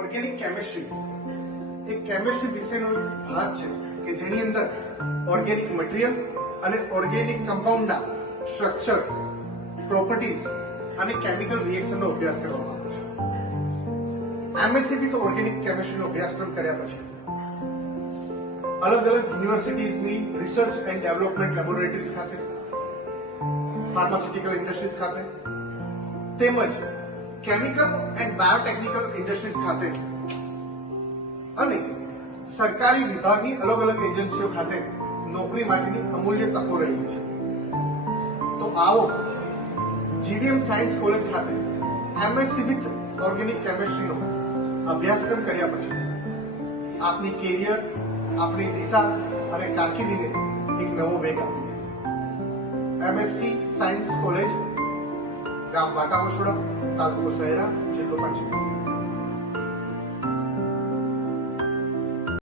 Organic chemistry એ chemistry વિશેનો એક ભાગ છે કે જેની અંદર ઓર્ગેનિક મટીરીયલ અને ઓર્ગેનિક કમ્પાઉન્ડના સ્ટ્રક્ચર, પ્રોપર્ટીઝ અને કેમિકલ રિએક્શનનો અભ્યાસ કરવામાં આવે છે. એમએસસી વિથ ઓર્ગેનિક કેમિસ્ટ્રીનો અભ્યાસક્રમ કર્યા પછી અલગ અલગ યુનિવર્સિટીઝની રિસર્ચ એન્ડ ડેવલપમેન્ટ લેબોરેટરીઝ ખાતે, ફાર્માસ્યુટિકલ ઇન્ડસ્ટ્રીઝ ખાતે તેમજ કેમિકલ એન્ડ બાયોટેકનિકલ ઇન્ડસ્ટ્રીઝ ખાતે અને સરકારી વિભાગની અલગ અલગ એજન્સીઓ ખાતે નોકરી માટેની અમૂલ્ય તકો રહેલી છે. તો આવો જીવીએમ સાયન્સ કોલેજ ખાતે એમએસસી વિથ ઓર્ગેનિક કેમિસ્ટ્રીનો અભ્યાસક્રમ કર્યા પછી આપની કેરિયર, આપની દિશા અને કારકિર્દીને એક નવો વેગ આપીએ. એમએસસી સાયન્સ કોલેજ, ગામ વાંકાપોછોડા, તાલુકો શહેરા, જિલ્લો પંચમહાલ.